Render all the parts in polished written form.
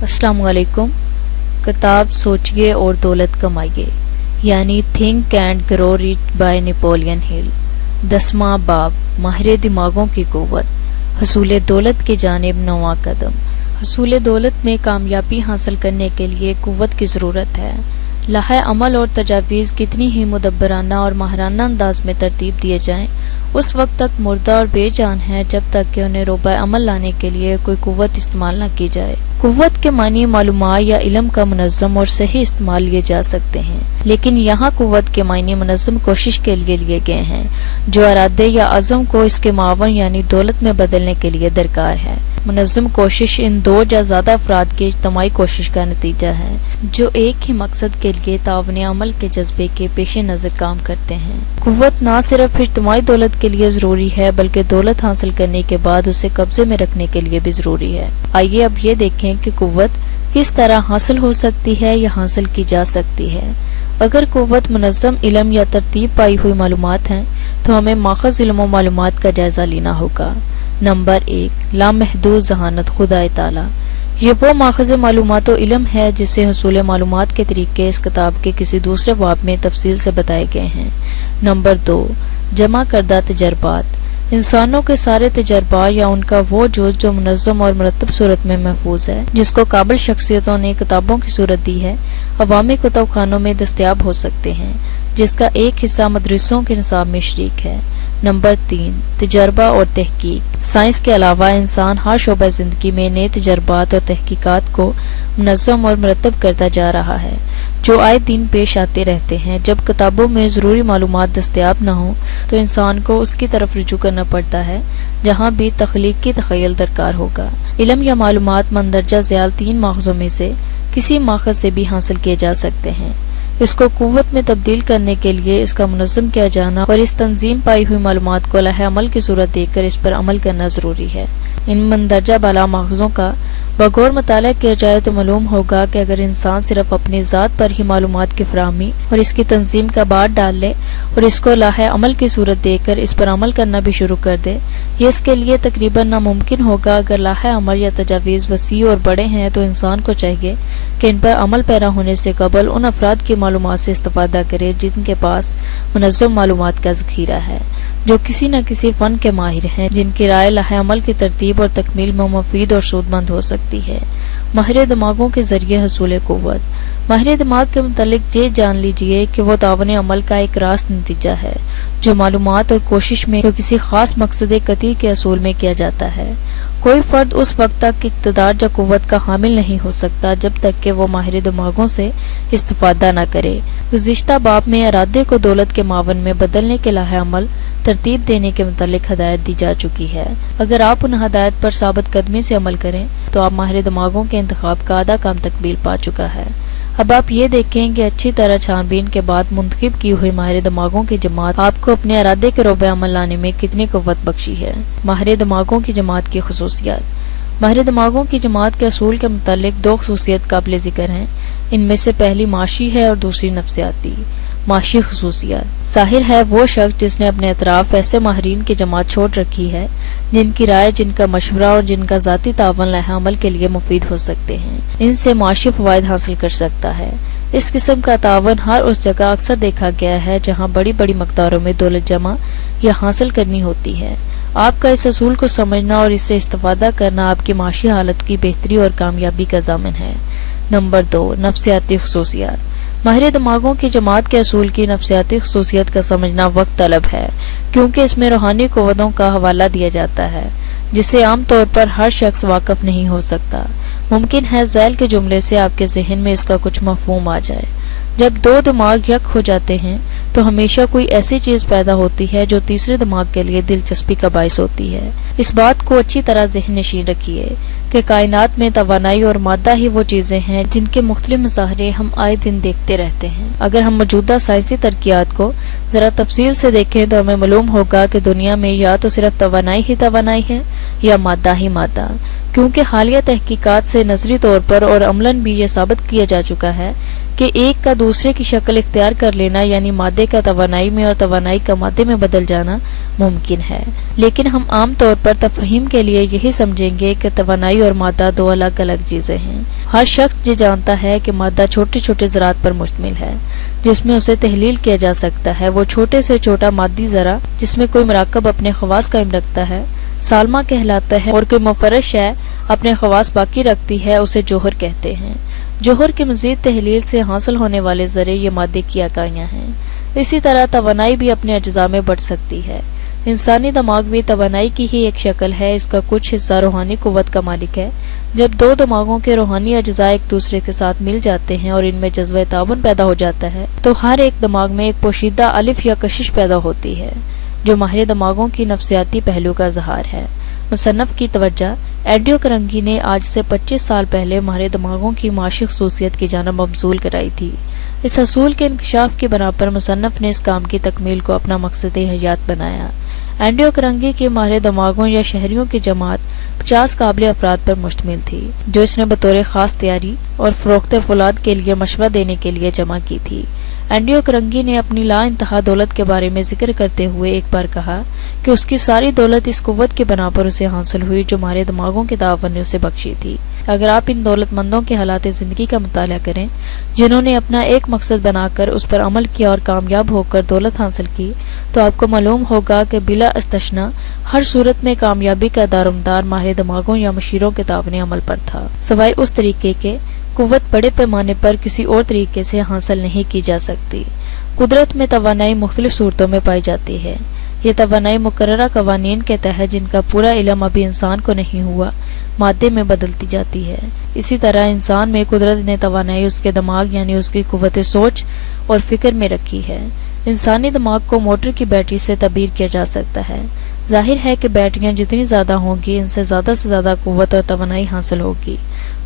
السلام علیکم۔ کتاب سوچئے اور دولت کمائیے یعنی think and grow rich by Napoleon Hill, 10واں باب، ماہر دماغوں کی قوت، حصول دولت کی جانب 9واں قدم۔ حصول دولت میں کامیابی حاصل کرنے کے لیے قوت کی ضرورت ہے۔ لائحہ عمل اور تجاویز کتنی ہی مدبرانہ اور ماہرانہ انداز میں ترتیب دیے جائیں، اس وقت تک مردہ اور بے جان ہیں جب تک کہ انہیں روبہ عمل لانے کے لیے کوئی قوت استعمال نہ کی جائے۔ قوت کے معنی معلومات یا علم کا منظم اور صحیح استعمال لیے جا سکتے ہیں، لیکن یہاں قوت کے معنی منظم کوشش کے لیے گئے ہیں، جو ارادے یا عزم کو اس کے معاون یعنی دولت میں بدلنے کے لیے درکار ہے۔ منظم کوشش ان دو یا زیادہ افراد کی اجتماعی کوشش کا نتیجہ ہے، جو ایک ہی مقصد کے لیے تعاون عمل کے جذبے کے پیش نظر کام کرتے ہیں۔ قوت نہ صرف اجتماعی دولت کے لیے ضروری ہے بلکہ دولت حاصل کرنے کے بعد اسے قبضے میں رکھنے کے لیے بھی ضروری ہے۔ آئیے اب یہ دیکھیں کہ قوت کس طرح حاصل ہو سکتی ہے یا حاصل کی جا سکتی ہے۔ اگر قوت منظم علم یا ترتیب پائی ہوئی معلومات ہیں تو ہمیں ماخذ علم و معلومات کا جائزہ لینا ہوگا۔ نمبر 1، لامحدود ذہانت خدا تعالی۔ یہ وہ ماخذ معلومات و علم ہے جسے حصول معلومات کے طریقے اس کتاب کے کسی دوسرے باب میں تفصیل سے بتائے گئے ہیں۔ نمبر 2، جمع کردہ تجربات۔ انسانوں کے سارے تجربات یا ان کا وہ جز جو منظم اور مرتب صورت میں محفوظ ہے، جس کو قابل شخصیتوں نے کتابوں کی صورت دی ہے، عوامی کتب خانوں میں دستیاب ہو سکتے ہیں، جس کا ایک حصہ مدرسوں کے نصاب میں شریک ہے۔ نمبر 3، تجربہ اور تحقیق۔ سائنس کے علاوہ انسان ہر شعبہ زندگی میں نئے تجربات اور تحقیقات کو منظم اور مرتب کرتا جا رہا ہے، جو آئے دن پیش آتے رہتے ہیں۔ جب کتابوں میں ضروری معلومات دستیاب نہ ہوں تو انسان کو اس کی طرف رجوع کرنا پڑتا ہے جہاں بھی تخلیقی تخیل درکار ہوگا۔ علم یا معلومات مندرجہ ذیل 3 ماخذوں میں سے کسی ماخذ سے بھی حاصل کیے جا سکتے ہیں۔ اس کو قوت میں تبدیل کرنے کے لیے اس کا منظم کیا جانا اور اس تنظیم پائی ہوئی معلومات کو لائحہ عمل کی صورت دے کر اس پر عمل کرنا ضروری ہے۔ ان مندرجہ بالا ماخذوں کا بغور مطالعہ کیا جائے تو معلوم ہوگا کہ اگر انسان صرف اپنی ذات پر ہی معلومات کی فراہمی اور اس کی تنظیم کا بار ڈال لے اور اس کو لائحہ عمل کی صورت دے کر اس پر عمل کرنا بھی شروع کر دے، یہ اس کے لیے تقریباً ناممکن ہوگا۔ اگر لائحہ عمل یا تجاویز وسیع اور بڑے ہیں تو انسان کو چاہیے کہ ان پر عمل پیرا ہونے سے قبل ان افراد کی معلومات سے استفادہ کرے جن کے پاس منظم معلومات کا ذخیرہ ہے، جو کسی نہ کسی فن کے ماہر ہیں، جن کی رائے لائحہ عمل کی ترتیب اور تکمیل میں مفید اور سود مند ہو سکتی ہے۔ ماہر دماغوں کے ذریعے حصول قوت۔ ماہر دماغ کے متعلق یہ جان لیجئے کہ وہ تعاون عمل کا ایک راست نتیجہ ہے جو معلومات اور کوشش میں جو کسی خاص مقصد قطعی کے حصول میں کیا جاتا ہے۔ کوئی فرد اس وقت تک اقتدار یا قوت کا حامل نہیں ہو سکتا جب تک کہ وہ ماہر دماغوں سے استفادہ نہ کرے۔ گزشتہ باب میں ارادے کو دولت کے معاون میں بدلنے کے لائحہ عمل ترتیب دینے کے متعلق ہدایت دی جا چکی ہے۔ اگر آپ ان ہدایت پر ثابت قدمی سے عمل کریں تو آپ ماہر دماغوں کے انتخاب کا آدھا کام تکمیل پا چکا ہے۔ اب آپ یہ دیکھیں کہ اچھی طرح چھان بین کے بعد منتخب کی ہوئی ماہر دماغوں کی جماعت آپ کو اپنے ارادے کے روبہ عمل لانے میں کتنی قوت بخشی ہے۔ ماہر دماغوں کی جماعت کی خصوصیات۔ ماہر دماغوں کی جماعت کے اصول کے متعلق 2 خصوصیت قابل ذکر ہیں۔ ان میں سے پہلی معاشی ہے اور دوسری نفسیاتی۔ معاشی خصوصیات۔ ظاہر ہے وہ شخص جس نے اپنے اطراف ایسے ماہرین کی جماعت چھوڑ رکھی ہے جن کی رائے، جن کا مشورہ اور جن کا ذاتی تعاون لائحہ عمل کے لیے مفید ہو سکتے ہیں، ان سے معاشی فوائد حاصل کر سکتا ہے۔ اس قسم کا تعاون ہر اس جگہ اکثر دیکھا گیا ہے جہاں بڑی بڑی مقداروں میں دولت جمع یا حاصل کرنی ہوتی ہے۔ آپ کا اس اصول کو سمجھنا اور اس سے استفادہ کرنا آپ کی معاشی حالت کی بہتری اور کامیابی کا ضامن ہے۔ نمبر 2، نفسیاتی خصوصیات۔ ماہر دماغوں کی جماعت کے اصول کی نفسیاتی خصوصیت کا سمجھنا وقت طلب ہے، کیونکہ اس میں روحانی قوتوں کا حوالہ دیا جاتا ہے جسے عام طور پر ہر شخص واقف نہیں ہو سکتا۔ ممکن ہے ذیل کے جملے سے آپ کے ذہن میں اس کا کچھ مفہوم آ جائے۔ جب 2 دماغ یک ہو جاتے ہیں تو ہمیشہ کوئی ایسی چیز پیدا ہوتی ہے جو تیسرے دماغ کے لیے دلچسپی کا باعث ہوتی ہے۔ اس بات کو اچھی طرح ذہن نشین رکھیے کہ کائنات میں توانائی اور مادہ ہی وہ چیزیں ہیں جن کے مختلف مظاہرے ہم آئے دن دیکھتے رہتے ہیں۔ اگر ہم موجودہ سائنسی ترقیات کو ذرا تفصیل سے دیکھیں تو ہمیں معلوم ہوگا کہ دنیا میں یا تو صرف توانائی ہی توانائی ہے یا مادہ ہی مادہ، کیونکہ حالیہ تحقیقات سے نظری طور پر اور عملاً بھی یہ ثابت کیا جا چکا ہے کہ ایک کا دوسرے کی شکل اختیار کر لینا یعنی مادے کا توانائی میں اور توانائی کا مادے میں بدل جانا ممکن ہے، لیکن ہم عام طور پر تفہیم کے لیے یہی سمجھیں گے کہ توانائی اور مادہ دو الگ الگ چیزیں ہیں۔ ہر شخص یہ جانتا ہے کہ مادہ چھوٹے چھوٹے ذرات پر مشتمل ہے جس میں اسے تحلیل کیا جا سکتا ہے۔ وہ چھوٹے سے چھوٹا مادی ذرہ جس میں کوئی مرکب اپنے خواص قائم رکھتا ہے سالمہ کہلاتا ہے، اور کوئی منفرد شے اپنے خواص باقی رکھتی ہے اسے جوہر کہتے ہیں۔ جوہر کی مزید تحلیل سے حاصل ہونے والے ذرے یہ مادے کی اکائیاں ہیں۔ اسی طرح توانائی بھی اپنے اجزاء میں بڑھ سکتی ہے۔ انسانی دماغ بھی توانائی کی ہی ایک شکل ہے، اس کا کچھ حصہ روحانی قوت کا مالک ہے۔ جب دو دماغوں کے روحانی اجزاء ایک دوسرے کے ساتھ مل جاتے ہیں اور ان میں جذبہ تعاون پیدا ہو جاتا ہے تو ہر ایک دماغ میں ایک پوشیدہ الف یا کشش پیدا ہوتی ہے جو ماہر دماغوں کی نفسیاتی پہلو کا اظہار ہے۔ مصنف کی توجہ ایڈیو کرنگی نے آج سے 25 سال پہلے ماہر دماغوں کی معاشی خصوصیت کی جانب مبذول کرائی تھی۔ اس حصول کے انکشاف کی بنا پر مصنف نے اس کام کی تکمیل کو اپنا مقصد حیات بنایا۔ اینڈیو کرنگی کے ماہر دماغوں یا شہریوں کی جماعت 50 قابل افراد پر مشتمل تھی جو اس نے بطور خاص تیاری اور فروخت فولاد کے لیے مشورہ دینے کے لیے جمع کی تھی۔ اینڈیو کرنگی نے اپنی لا انتہا دولت کے بارے میں ذکر کرتے ہوئے ایک بار کہا کہ اس کی ساری دولت اس قوت کی بنا پر اسے حاصل ہوئی جو ماہر دماغوں کے تعاون نے اسے بخشی تھی۔ اگر آپ ان دولت مندوں کے حالات زندگی کا مطالعہ کریں جنہوں نے اپنا ایک مقصد بنا کر اس پر عمل کیا اور کامیاب ہو کر دولت حاصل کی تو آپ کو معلوم ہوگا کہ بلا استثناء ہر صورت میں کامیابی کا دارومدار ماہر دماغوں یا مشیروں کے تعاون عمل پر تھا، سوائے اس طریقے کے قوت بڑے پیمانے پر کسی اور طریقے سے حاصل نہیں کی جا سکتی۔ قدرت میں توانائی مختلف صورتوں میں پائی جاتی ہے۔ یہ توانائی مقررہ قوانین کے تحت جن کا پورا علم ابھی انسان کو نہیں ہوا مادے میں بدلتی جاتی ہے۔ اسی طرح انسان میں قدرت نے توانائی اس کے دماغ یعنی اس کی قوت سوچ اور فکر میں رکھی ہے۔ انسانی دماغ کو موٹر کی بیٹری سے تعبیر کیا جا سکتا ہے۔ ظاہر ہے کہ بیٹریاں جتنی زیادہ ہوں گی ان سے زیادہ قوت اور توانائی حاصل ہوگی۔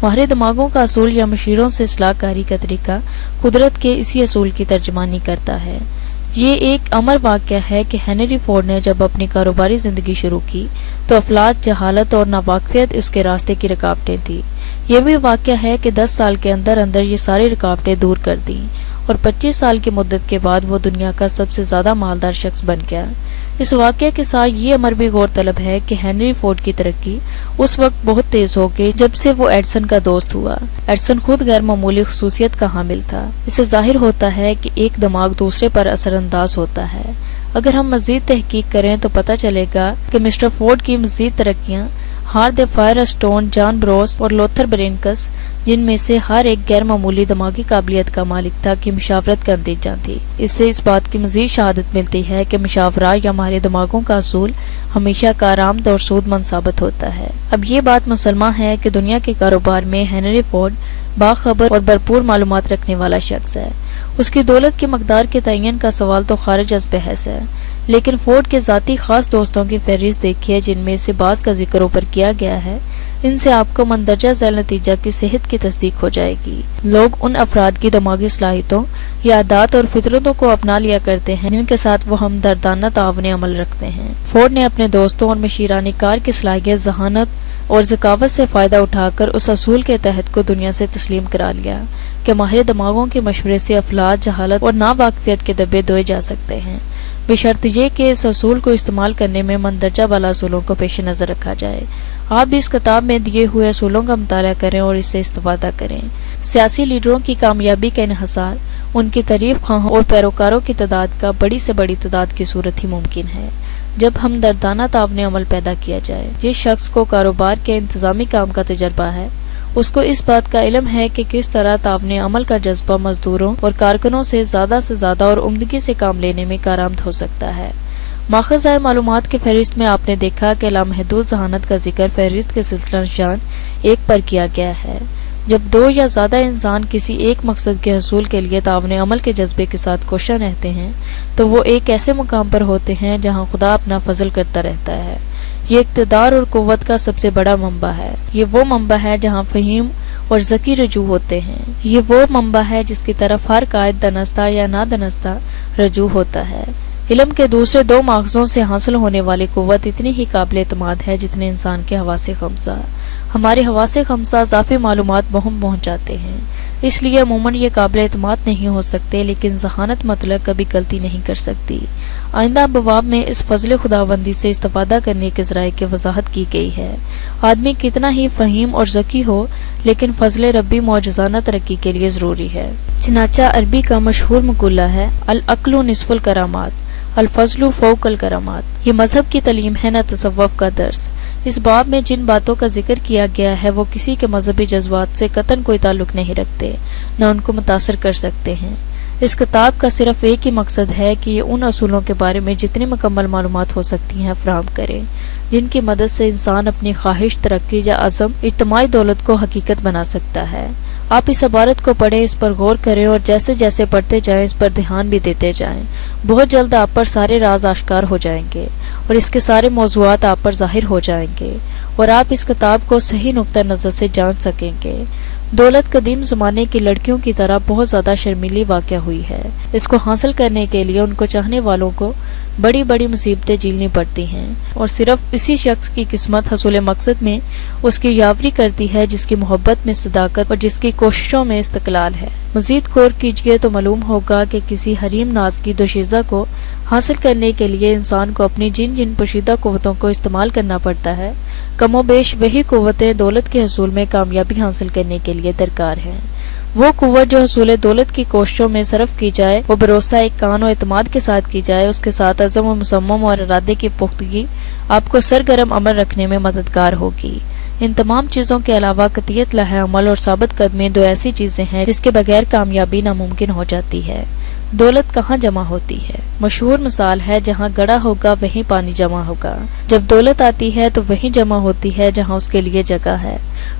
ماہر دماغوں کا اصول یا مشیروں سے اصلاح کاری کا طریقہ قدرت کے اسی اصول کی ترجمانی کرتا ہے۔ یہ ایک امر واقعہ ہے کہ ہنری فورڈ نے جب اپنی کاروباری زندگی شروع کی تو افلاس، جہالت اور ناواقفیت اس کے راستے کی رکاوٹیں تھیں۔ یہ بھی واقعہ ہے کہ 10 سال کے اندر یہ ساری رکاوٹیں دور کر دیں اور 25 سال کی مدت کے بعد وہ دنیا کا سب سے زیادہ مالدار شخص بن گیا۔ اس واقعے کے ساتھ یہ امر بھی غور طلب ہے کہ ہنری فورڈ کی ترقی اس وقت بہت تیز ہو گئی جب سے وہ ایڈسن کا دوست ہوا۔ ایڈسن خود غیر معمولی خصوصیت کا حامل تھا۔ اس سے ظاہر ہوتا ہے کہ ایک دماغ دوسرے پر اثر انداز ہوتا ہے۔ اگر ہم مزید تحقیق کریں تو پتہ چلے گا کہ مسٹر فورڈ کی مزید ترقیاں ہارد فائر اسٹون، جان بروس اور لوتھر برینکس جن میں سے ہر ایک غیر معمولی دماغی قابلیت کا مالک تھا کی مشاورت کا نتیجہ تھی۔ اس سے اس بات کی مزید شہادت ملتی ہے کہ مشاورہ یا ماہر دماغوں کا اصول ہمیشہ کارآمد اور سود مند ثابت ہوتا ہے۔ اب یہ بات مسلمہ ہے کہ دنیا کے کاروبار میں ہنری فورڈ باخبر اور بھرپور معلومات رکھنے والا شخص ہے۔ اس کی دولت کی مقدار کے تعین کا سوال تو خارج از بحث ہے، لیکن فورڈ کے ذاتی خاص دوستوں کی فہرست دیکھیے جن میں سے بعض کا ذکر اوپر کیا گیا ہے۔ ان سے آپ کو مندرجہ ذیل نتیجہ کی صحت کی تصدیق ہو جائے گی۔ لوگ ان افراد کی دماغی صلاحیتوں یا عادات اور فطرتوں کو اپنا لیا کرتے ہیں جن کے ساتھ وہ ہمدردانہ تعاون عمل رکھتے ہیں۔ فورڈ نے اپنے دوستوں اور مشیران کار کی صلاحیت، ذہانت اور ذکاوت سے فائدہ اٹھا کر اس اصول کے تحت کو دنیا سے تسلیم کرا لیا کہ ماہر دماغوں کے مشورے سے افلاس، جہالت اور ناواقفیت کے دبے دھوئے جا سکتے ہیں، بشرط یہ کہ اس اصول کو استعمال کرنے میں مندرجہ بالا اصولوں کو پیش نظر رکھا جائے۔ آپ بھی اس کتاب میں دیے ہوئے اصولوں کا مطالعہ کریں اور اس سے استفادہ کریں۔ سیاسی لیڈروں کی کامیابی کا انحصار ان کی تعریف خواہوں اور پیروکاروں کی تعداد کا بڑی سے بڑی تعداد کی صورت ہی ممکن ہے جب ہمدردانہ تعاون عمل پیدا کیا جائے۔ جس شخص کو کاروبار کے انتظامی کام کا تجربہ ہے اس کو اس بات کا علم ہے کہ کس طرح تعاون عمل کا جذبہ مزدوروں اور کارکنوں سے زیادہ اور عمدگی سے کام لینے میں کارآمد ہو سکتا ہے۔ ماخذ معلومات کی فہرست میں آپ نے دیکھا کہ لامحدود ذہانت کا ذکر فہرست کے سلسلہ نشان 1 پر کیا گیا ہے۔ جب 2 یا زیادہ انسان کسی ایک مقصد کے حصول کے لیے تعاون عمل کے جذبے کے ساتھ کوشاں رہتے ہیں تو وہ ایک ایسے مقام پر ہوتے ہیں جہاں خدا اپنا فضل کرتا رہتا ہے۔ یہ اقتدار اور قوت کا سب سے بڑا منبع ہے۔ یہ وہ منبع ہے جہاں فہیم اور ذکی رجوع ہوتے ہیں۔ یہ وہ منبع ہے جس کی طرف ہر قائد دانستہ یا نادانستہ رجوع ہوتا ہے۔ علم کے دوسرے 2 ماخذوں سے حاصل ہونے والی قوت اتنی ہی قابل اعتماد ہے جتنے انسان کے حواس خمسہ۔ ہمارے حواس خمسہ اضافی معلومات بہم پہنچاتے ہیں۔ اس لیے عموماً یہ قابل اعتماد نہیں ہو سکتے، لیکن ذہانت مطلق کبھی غلطی نہیں کر سکتی۔ آئندہ ابواب میں اس فضل خداوندی سے استفادہ کرنے کے ذرائع کی وضاحت کی گئی ہے۔ آدمی کتنا ہی فہیم اور ذکی ہو، لیکن فضل ربی معجزانہ ترقی کے لیے ضروری ہے۔ چنانچہ عربی کا مشہور مقولہ ہے، العقل نصف الکرامات، الفضل فوق الکرامات۔ یہ مذہب کی تعلیم ہے، نہ تصوف کا درس۔ اس باب میں جن باتوں کا ذکر کیا گیا ہے وہ کسی کے مذہبی جذبات سے قطعاً کوئی تعلق نہیں رکھتے، نہ ان کو متاثر کر سکتے ہیں۔ اس کتاب کا صرف ایک ہی مقصد ہے کہ یہ ان اصولوں کے بارے میں جتنی مکمل معلومات ہو سکتی ہیں فراہم کرے، جن کی مدد سے انسان اپنی خواہش، ترقی یا عزم، اجتماعی دولت کو حقیقت بنا سکتا ہے۔ آپ اس عبارت کو پڑھیں، اس پر غور کریں اور جیسے جیسے پڑھتے جائیں اس پر دھیان بھی دیتے جائیں۔ بہت جلد آپ پر سارے راز آشکار ہو جائیں گے اور اس کے سارے موضوعات آپ پر ظاہر ہو جائیں گے اور آپ اس کتاب کو صحیح نقطہ نظر سے جان سکیں گے۔ دولت قدیم زمانے کی لڑکیوں کی طرح بہت زیادہ شرمیلی واقع ہوئی ہے۔ اس کو حاصل کرنے کے لیے ان کو چاہنے والوں کو بڑی بڑی مصیبتیں جھیلنی پڑتی ہیں، اور صرف اسی شخص کی قسمت حصول مقصد میں اس کی یاوری کرتی ہے جس کی محبت میں صداقت اور جس کی کوششوں میں استقلال ہے۔ مزید غور کیجئے تو معلوم ہوگا کہ کسی حریم ناز کی دوشیزہ کو حاصل کرنے کے لیے انسان کو اپنی جن جن پوشیدہ قوتوں کو استعمال کرنا پڑتا ہے، کم و بیش وہی قوتیں دولت کے حصول میں کامیابی حاصل کرنے کے لیے درکار ہیں۔ وہ قوت جو حصول دولت کی کوششوں میں صرف کی جائے، وہ بھروسہ اطمینان و اعتماد کے ساتھ کی جائے، اس کے ساتھ عزم و مصمم اور ارادے کی پختگی آپ کو سرگرم عمل رکھنے میں مددگار ہوگی۔ ان تمام چیزوں کے علاوہ قطعیت لائحہ عمل اور ثابت قدمی دو ایسی چیزیں ہیں جس کے بغیر کامیابی ناممکن ہو جاتی ہے۔ دولت کہاں جمع ہوتی ہے؟ مشہور مثال ہے، جہاں گڑھا ہوگا وہیں پانی جمع ہوگا۔ جب دولت آتی ہے تو وہیں جمع ہوتی ہے جہاں اس کے لیے جگہ ہے۔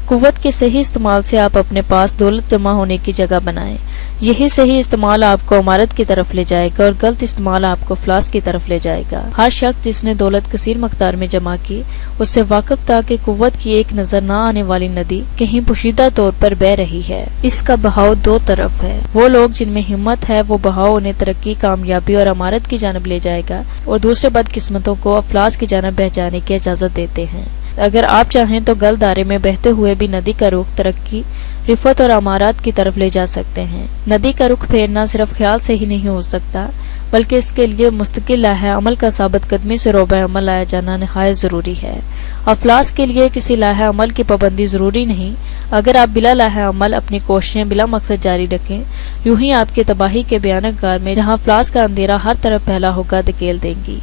قوت کے صحیح استعمال سے آپ اپنے پاس دولت جمع ہونے کی جگہ بنائیں۔ یہی صحیح استعمال آپ کو عمارت کی طرف لے جائے گا اور غلط استعمال آپ کو افلاس کی طرف لے جائے گا۔ ہر شخص جس نے دولت کثیر مقدار میں جمع کی، اس سے واقف تھا کہ قوت کی ایک نظر نہ آنے والی ندی کہیں پوشیدہ طور پر بہہ رہی ہے۔ اس کا بہاؤ دو طرف ہے۔ وہ لوگ جن میں ہمت ہے، وہ بہاؤ انہیں ترقی، کامیابی اور عمارت کی جانب لے جائے گا، اور دوسرے بدقسمتوں کو افلاس کی جانب بہہ جانے کی اجازت دیتے ہیں۔ اگر آپ چاہیں تو گل دارے میں بہتے ہوئے بھی ندی کا رخ ترقی، رفعت اور عمارات کی طرف لے جا سکتے ہیں۔ ندی کا رخ پھیرنا صرف خیال سے ہی نہیں ہو سکتا، بلکہ اس کے لیے مستقل لائحہ عمل کا ثابت قدمی سے روبہ عمل لایا جانا نہایت ضروری ہے۔ افلاس کے لیے کسی لائحہ عمل کی پابندی ضروری نہیں۔ اگر آپ بلا لائحہ عمل اپنی کوششیں بلا مقصد جاری رکھیں، یوں ہی آپ کی تباہی کے بھیانک غار میں جہاں افلاس کا اندھیرا ہر طرف پھیلا ہوگا دھکیل دیں گی۔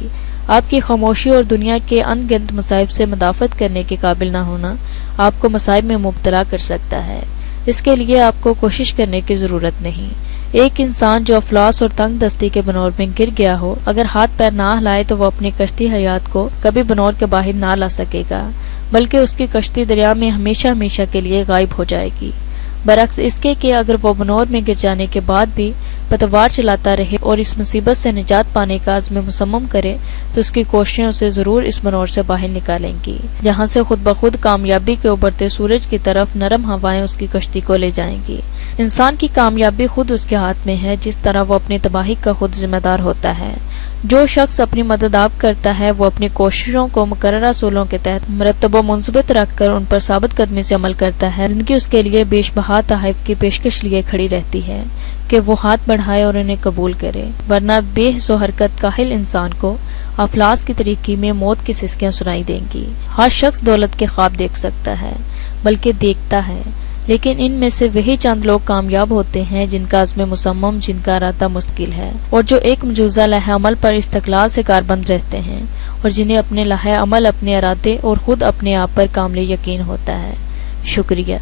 آپ کی خاموشی اور دنیا کے ان گنت مصائب سے مدافعت کرنے کے قابل نہ ہونا آپ کو مصائب میں مبتلا کر سکتا ہے۔ اس کے لیے آپ کو کوشش کرنے کی ضرورت نہیں۔ ایک انسان جو افلاس اور تنگ دستی کے بنور میں گر گیا ہو، اگر ہاتھ پیر نہ ہلائے تو وہ اپنی کشتی حیات کو کبھی بنور کے باہر نہ لا سکے گا، بلکہ اس کی کشتی دریا میں ہمیشہ ہمیشہ کے لیے غائب ہو جائے گی۔ برعکس اس کے کہ اگر وہ بنور میں گر جانے کے بعد بھی پتوار چلاتا رہے اور اس مصیبت سے نجات پانے کا عزم مصمم کرے، تو اس کی کوششیں اسے ضرور اس بنور سے باہر نکالیں گی، جہاں سے خود بخود کامیابی کے ابھرتے سورج کی طرف نرم ہوائیں اس کی کشتی کو لے جائیں گی۔ انسان کی کامیابی خود اس کے ہاتھ میں ہے، جس طرح وہ اپنی تباہی کا خود ذمہ دار ہوتا ہے۔ جو شخص اپنی مدد آپ کرتا ہے، وہ اپنی کوششوں کو مقررہ اصولوں کے تحت مرتب و منضبط رکھ کر ان پر ثابت قدمی سے عمل کرتا ہے۔ زندگی اس کے لیے بیش بہا تحائف کی پیشکش لیے کھڑی رہتی ہے کہ وہ ہاتھ بڑھائے اور انہیں قبول کرے، ورنہ بے حس و حرکت کاہل انسان کو افلاس کی طریقی میں موت کی سسکیاں سنائی دیں گی۔ ہر شخص دولت کے خواب دیکھ سکتا ہے، بلکہ دیکھتا ہے، لیکن ان میں سے وہی چند لوگ کامیاب ہوتے ہیں جن کا عزم مصمم، جن کا ارادہ مستقل ہے، اور جو ایک مجوزہ لائحہ عمل پر استقلال سے کاربند رہتے ہیں، اور جنہیں اپنے لائحہ عمل، اپنے ارادے اور خود اپنے آپ پر کامل یقین ہوتا ہے۔ شکریہ۔